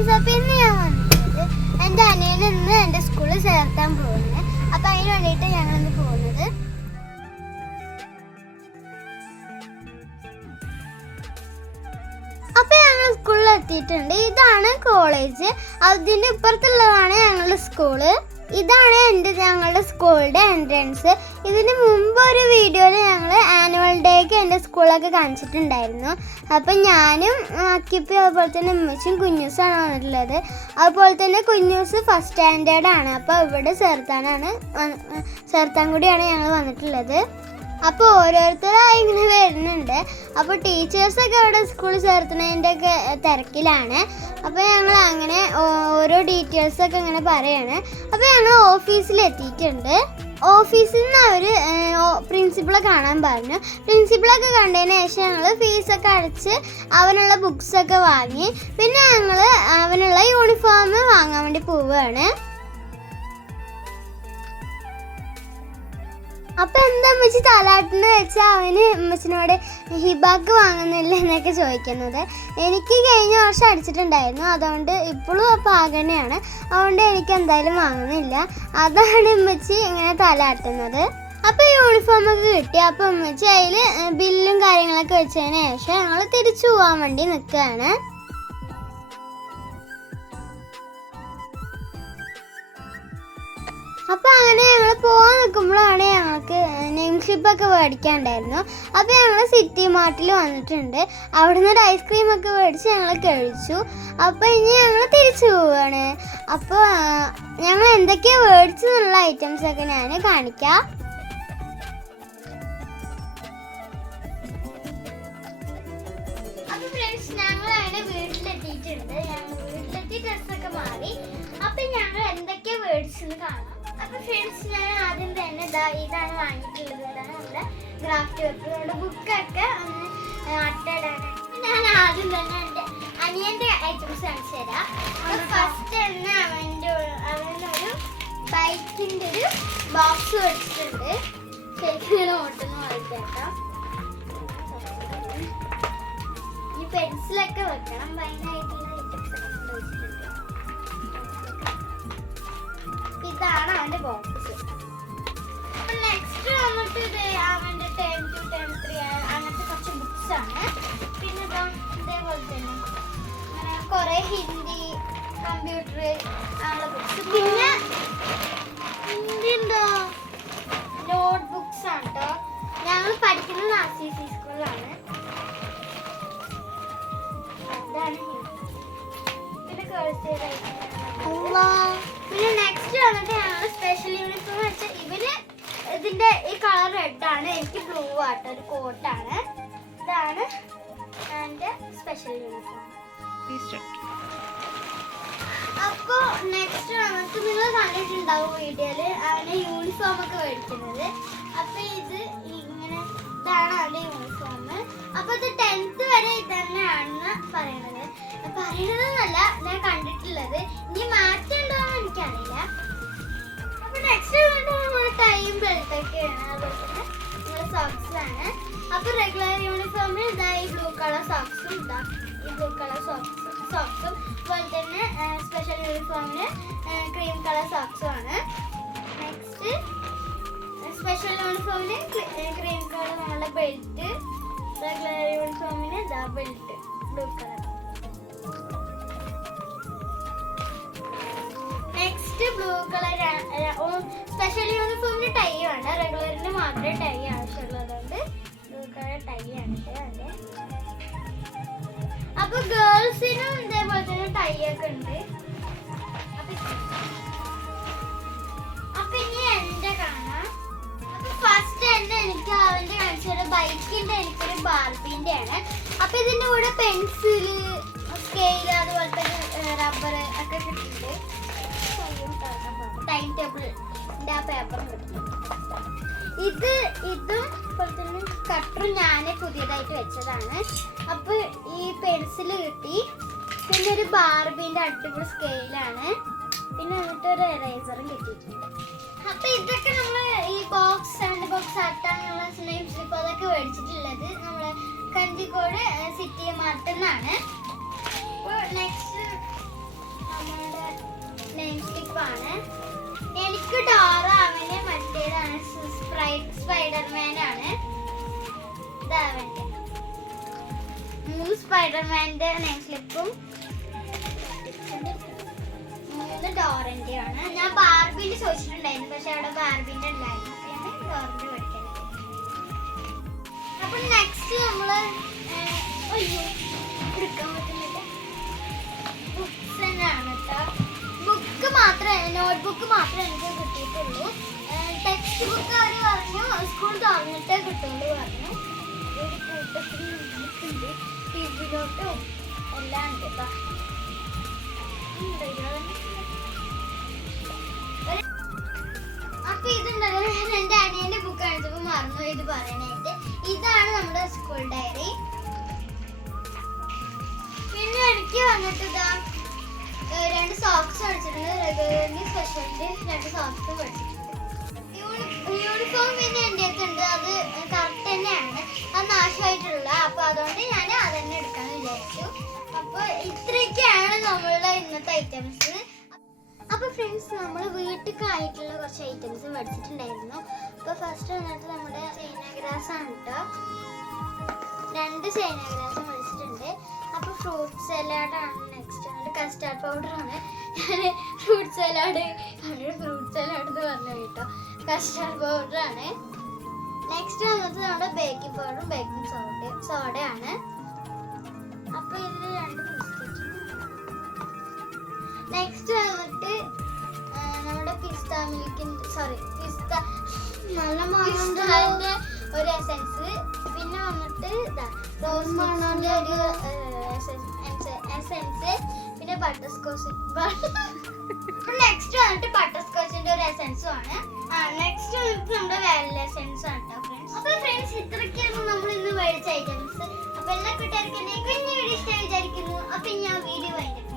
Friends സ്കൂളിൽ ചേർത്താൻ ഞങ്ങൾ സ്കൂളിൽ എത്തിയിട്ടുണ്ട്. ഇതാണ് കോളേജ്. അതിന്റെ ഇപ്പുറത്തുള്ളതാണ് ഞങ്ങളുടെ സ്കൂൾ. ഇതാണ് എന്റെ ഞങ്ങളുടെ സ്കൂളുടെ എൻട്രൻസ്. ഇതിന് മുമ്പ് ഒരു വീഡിയോയിൽ ഞങ്ങൾ ആനുവൽ ഡേക്ക് എന്റെ സ്കൂളൊക്കെ കാണിച്ചിട്ടുണ്ടായിരുന്നു. അപ്പം ഞാനും അക്കിപ്പി അതുപോലെ തന്നെ ഉമ്മച്ചും കുഞ്ഞൂസാണ് വന്നിട്ടുള്ളത്. അതുപോലെ തന്നെ കുഞ്ഞൂസ് ഫസ്റ്റ് സ്റ്റാൻഡേർഡാണ് അപ്പോൾ ഇവിടെ ചേർത്താനാണ് ചേർത്താൻകുടിയാണ് കൂടിയാണ് ഞങ്ങൾ വന്നിട്ടുള്ളത്. അപ്പോൾ ഓരോരുത്തരായി ഇങ്ങനെ വരുന്നുണ്ട്. അപ്പോൾ ടീച്ചേഴ്സൊക്കെ അവിടെ സ്കൂളിൽ ചേർത്തുന്നതിന്റെ ഒക്കെ തിരക്കിലാണ്. അപ്പോൾ ഞങ്ങൾ അങ്ങനെ ഓരോ ഓരോ ഡീറ്റെയിൽസൊക്കെ ഇങ്ങനെ പറയാണ്. അപ്പോൾ ഞങ്ങൾ ഓഫീസിൽ എത്തിയിട്ടുണ്ട് ഓഫീസിൽ നിന്ന് അവർ പ്രിൻസിപ്പളെ കാണാൻ പറഞ്ഞു. പ്രിൻസിപ്പളൊക്കെ കണ്ടതിന് ശേഷം ഞങ്ങൾ ഫീസൊക്കെ അടച്ച് അവനുള്ള ബുക്സൊക്കെ വാങ്ങി. പിന്നെ ഞങ്ങൾ അവനുള്ള യൂണിഫോം വാങ്ങാൻ വേണ്ടി പോവുകയാണ് അപ്പൊ എന്താ അമ്മച്ചി തലാട്ടെന്ന് വെച്ചാൽ അവന് അമ്മച്ചിനോട് ഹിബാക്ക് വാങ്ങുന്നില്ല എന്നൊക്കെ ചോദിക്കുന്നത്. എനിക്ക് കഴിഞ്ഞ വർഷം അടിച്ചിട്ടുണ്ടായിരുന്നു. അതുകൊണ്ട് ഇപ്പോഴും ആ പാകണയാണ് അതുകൊണ്ട് എനിക്ക് എന്തായാലും വാങ്ങുന്നില്ല. അതാണ് അമ്മച്ചി ഇങ്ങനെ തലാട്ടുന്നത്. അപ്പോൾ യൂണിഫോം ഒക്കെ കിട്ടി. അപ്പോൾ അമ്മച്ചി അതിൽ ബില്ലും കാര്യങ്ങളൊക്കെ വെച്ചതിന് ശേഷം ഞങ്ങൾ തിരിച്ചു പോകാൻ വേണ്ടി നിൽക്കുകയാണ് അപ്പൊ അങ്ങനെ ഞങ്ങൾ പോകാൻ നിൽക്കുമ്പോഴാണ് ഞങ്ങൾക്ക് നെയിംഷിപ്പ് ഒക്കെ മേടിക്കാണ്ടായിരുന്നു. അപ്പോൾ ഞങ്ങൾ സിറ്റി മാർട്ടിൽ വന്നിട്ടുണ്ട്. അവിടെ ഒരു ഐസ്ക്രീം ഒക്കെ മേടിച്ച് ഞങ്ങൾ കഴിച്ചു. അപ്പോൾ ഇനി ഞങ്ങൾ തിരിച്ചു പോവാണ്. അപ്പോൾ ഞങ്ങൾ എന്തൊക്കെയാ മേടിച്ചെന്നുള്ള ഐറ്റംസ് ഒക്കെ ഞാൻ കാണിക്കാം. ഞങ്ങളാണ് വീട്ടിലെത്തിയിട്ടുണ്ട്. ഞങ്ങൾ വീട്ടിലെത്തി ഡ്രസ്സൊക്കെ മാറി. അപ്പം ഞങ്ങൾ എന്തൊക്കെ മേടിച്ചെന്ന് കാണാം. അപ്പൊ ഫ്രണ്ട്സ് ഞാൻ ആദ്യം തന്നെ ഇതാ ഇതാണ് വാങ്ങിയിട്ടുള്ളത് ഇതാണ് നമ്മുടെ ഗ്രാഫ്റ്റ് പേപ്പറുകളുടെ ബുക്കൊക്കെ ഒന്ന് അട്ടയിടാനാണ് ഞാൻ ആദ്യം തന്നെ എന്റെ അനിയന്റെ ഐറ്റംസ് കാണിച്ചു തരാം. ഫസ്റ്റ് തന്നെ അവന്റെ അവനൊരു ബൈക്കിന്റെ ഒരു ബോക്സ് വെച്ചിട്ടുണ്ട്. ശരിക്കും ഇങ്ങനെ ഓട്ടുന്ന ഈ പെൻസിലൊക്കെ വെക്കണം. ഭയങ്കരമായിട്ടുള്ള ഐറ്റംസ് ഇതാണ് അവന്റെ ബോക്സ് നെക്സ്റ്റ് വന്നിട്ട് ഇത് അവന്റെ ടെൻ ടു ടെൻ ത്രീ അങ്ങനത്തെ കുറച്ച് ബുക്സ് ആണ്. പിന്നെ ഇപ്പം ഇതേപോലെ തന്നെ അങ്ങനെ കുറെ ഹിന്ദി കമ്പ്യൂട്ടർ അങ്ങനെയുള്ള ബുക്സ് പിന്നെ ഹിന്ദി ഉണ്ടോ നോട്ട് ബുക്സ് ആണ് കേട്ടോ ഞങ്ങൾ പഠിക്കുന്നത് ആർ സി സി സ്കൂളിലാണ് അതാണ്. പിന്നെ ആയിട്ട് പിന്നെ നെക്സ്റ്റ് വന്നിട്ട് ഞങ്ങൾ സ്പെഷ്യൽ യൂണിഫോം വെച്ചാൽ ഇവന് ഇതിന്റെ ഈ കളർ റെഡ് ആണ് എനിക്ക് ബ്ലൂ ആട്ടോ ഒരു കോട്ടാണ് ഇതാണ് എന്റെ സ്പെഷ്യൽ യൂണിഫോം അപ്പോ നെക്സ്റ്റ് വന്നിട്ട് നിങ്ങൾ കണ്ടിട്ടുണ്ടാവും വീഡിയോയിൽ അവന്റെ യൂണിഫോം ഒക്കെ മേടിക്കുന്നത്. അപ്പൊ ഇത് ഇങ്ങനെ ഇതാണ് അവന്റെ യൂണിഫോം അപ്പൊ ഇത് ടെൻത്ത് വരെ ഇത് തന്നെയാണെന്ന് പറയണത് പറയണതെന്നല്ല ഞാൻ കണ്ടിട്ടുള്ളത്. ഇനി മാറ്റം ഉണ്ടോന്ന് എനിക്കറിയില്ല. അപ്പൊ നെക്സ്റ്റ് നമ്മുടെ ടൈം ബെൽറ്റ് ഒക്കെയാണ്. അതുപോലെ തന്നെ നമ്മുടെ സോക്സ് ആണ്. അപ്പൊ റെഗുലർ യൂണിഫോമിൽ ഇതാ ഈ ബ്ലൂ കളർ സോക്സും ഇതാ. ഈ ബ്ലൂ കളർ സോക്സ് സോക്സും അതുപോലെ തന്നെ സ്പെഷ്യൽ യൂണിഫോമിന് ക്രീം കളർ സോക്സും ആണ്. നെക്സ്റ്റ് സ്പെഷ്യൽ യൂണിഫോമിന് ക്രീം കളർ നമ്മുടെ ബെൽറ്റ് റെഗുലർ യൂണിഫോമിന് ഇതാ belt blue colour next blue colour special യൂണിഫോമിന് tie ആണ് റെഗുലറിന് മാത്രമേ ടൈ ആവശ്യമുള്ളതുകൊണ്ട് ബ്ലൂ കളർ ടൈ ആണ് അതെ അപ്പൊ ഗേൾസിനും ഇതേപോലെ തന്നെ ടൈ ഒക്കെ ഉണ്ട്. അപ്പൊ ഇനി എന്റെ കാണാം. അപ്പൊ ഫസ്റ്റ് തന്നെ എനിക്ക് അവന്റെ കാണിച്ചത് ബൈക്കിന്റെ എനിക്കൊരു ബാർബിന്റെ ആണ്. അപ്പൊ ഇതിന്റെ കൂടെ പെൻസിൽ സ്കെയിൽ അതുപോലെ തന്നെ റബ്ബർ ഒക്കെ കിട്ടിയിട്ടുണ്ട്. ഇത് ഇതും അതുപോലെ കട്ടറും ഞാൻ പുതിയതായിട്ട് വെച്ചതാണ്. അപ്പൊ ഈ പെൻസിൽ കിട്ടി. പിന്നെ ഒരു ബാർബിന്റെ അടിപൊളി സ്കെയിലാണ് പിന്നെ എന്നിട്ട് ഒരു എറേസറും കിട്ടിയിട്ടുണ്ട്. അപ്പൊ ഇതൊക്കെ നമ്മൾ ഈ ബോക്സ് ആൻഡ് ബോക്സ് ആട്ടാനുള്ള സ്നേഹം സ്ലിപ്പ് അതൊക്കെ മേടിച്ചിട്ടുള്ളത്. നമ്മൾ കഞ്ചിക്കോട് സിറ്റി മാർട്ടിൽ നിന്നാണ് നെക്സ്റ്റ് ആണ്. എനിക്ക് ഡോറ മറ്റേതാണ്. സ്പൈഡർമാൻ ആണ് മൂന്ന് സ്പൈഡർമാന്റെ നെക്ലിപ്പും മൂന്ന് ഡോറിന്റെ ആണ് ഞാൻ ബാർബിന്റെ ചോദിച്ചിട്ടുണ്ടായിരുന്നു പക്ഷെ അവിടെ ബാർബിന്റെ ഉണ്ടായിരുന്നു ഡോറിന്റെ പഠിക്കുന്നത് അപ്പം നെക്സ്റ്റ് നമ്മൾ അയ്യോ നോട്ട്ബുക്ക് മാത്രമേ എനിക്ക് കിട്ടിയിട്ടുള്ളൂ. ടെക്സ്റ്റ് ബുക്ക് അവർ പറഞ്ഞു സ്കൂൾ തുറന്നിട്ടേ കിട്ടുള്ളൂ പറഞ്ഞു. ഒരു കൂട്ടത്തിൽ നിന്നിട്ടുണ്ട്. എല്ലാം അപ്പൊ ഇതുണ്ടല്ലോ ഞാൻ എന്റെ അനിയന്റെ ബുക്ക് കാണിച്ചപ്പോ മറന്നു ഇത് പറയാനായിട്ട്. ഇതാണ് നമ്മുടെ സ്കൂൾ ഡയറി പിന്നെ എനിക്ക് വന്നിട്ട് ഇതാ യൂണിഫോം പിന്നെ എന്റെ അടുത്തുണ്ട് അത് കറക്റ്റ് തന്നെയാണ് അത് നാശമായിട്ടുള്ള അപ്പൊ അതുകൊണ്ട് ഞാൻ അത് തന്നെ എടുക്കാന്ന് വിചാരിച്ചു അപ്പൊ ഇത്രയൊക്കെയാണ് നമ്മളുടെ ഇന്നത്തെ ഐറ്റംസ് അപ്പൊ ഫ്രണ്ട്സ് നമ്മൾ വീട്ടിലേക്കായിട്ടുള്ള കുറച്ച് ഐറ്റംസ് മേടിച്ചിട്ടുണ്ടായിരുന്നു. അപ്പൊ ഫസ്റ്റ് വന്നിട്ട് നമ്മുടെ ചൈന ഗ്രാസ് ആണ് കേട്ടോ രണ്ട് ചൈന ഗ്രാസ് മേടിച്ചിട്ടുണ്ട്. അപ്പൊ ഫ്രൂട്ട് സലാഡ് ആണ് നെക്സ്റ്റ് വന്നിട്ട് കസ്റ്റാർഡ് പൗഡർ ആണ്. ഞാൻ ഫ്രൂട്ട് സലാഡ് കണ്ടിട്ട് ഫ്രൂട്ട് സലാഡ് എന്ന് പറഞ്ഞു കേട്ടോ. കസ്റ്റാർഡ് പൗഡർ ആണ്. നെക്സ്റ്റ് വന്നിട്ട് നമ്മുടെ ബേക്കിംഗ് പൗഡറും ബേക്കിംഗ് സോഡ സോഡയാണ് അപ്പൊ ഇതിൽ രണ്ട് ബിസ്ക്കറ്റ് നെക്സ്റ്റ് വന്നിട്ട് നമ്മുടെ പിസ്ത മിൽക്കിന്റെ സോറി പിസ്ത നല്ല പിസ്താന്റെ ഒരു എസൻസ് പിന്നെ വന്നിട്ട് റോസ് മണോന്റെ ഒരു എസൻസ് പിന്നെ ബട്ടർസ്കോച്ച് നെക്സ്റ്റ് വന്നിട്ട് ബട്ടർസ്കോച്ചിന്റെ ഒരു എസെൻസും ആണ്. ആ നെക്സ്റ്റ് വന്നിട്ട് നമ്മുടെ വാനില എസെൻസ് ആണ് ഫ്രണ്ട്സ് അപ്പൊ ഫ്രണ്ട്സ് ഇത്രയ്ക്കായിരുന്നു നമ്മൾ ഇന്ന് മേടിച്ച ഐറ്റംസ് അപ്പൊ എല്ലാ കൂട്ടുകാർക്കും എന്നെ കുഞ്ഞു വീഡിയോ ഇഷ്ടമായി വിചാരിക്കുന്നു. അപ്പൊ ഞാൻ വീഡിയോ വൈകിട്ട്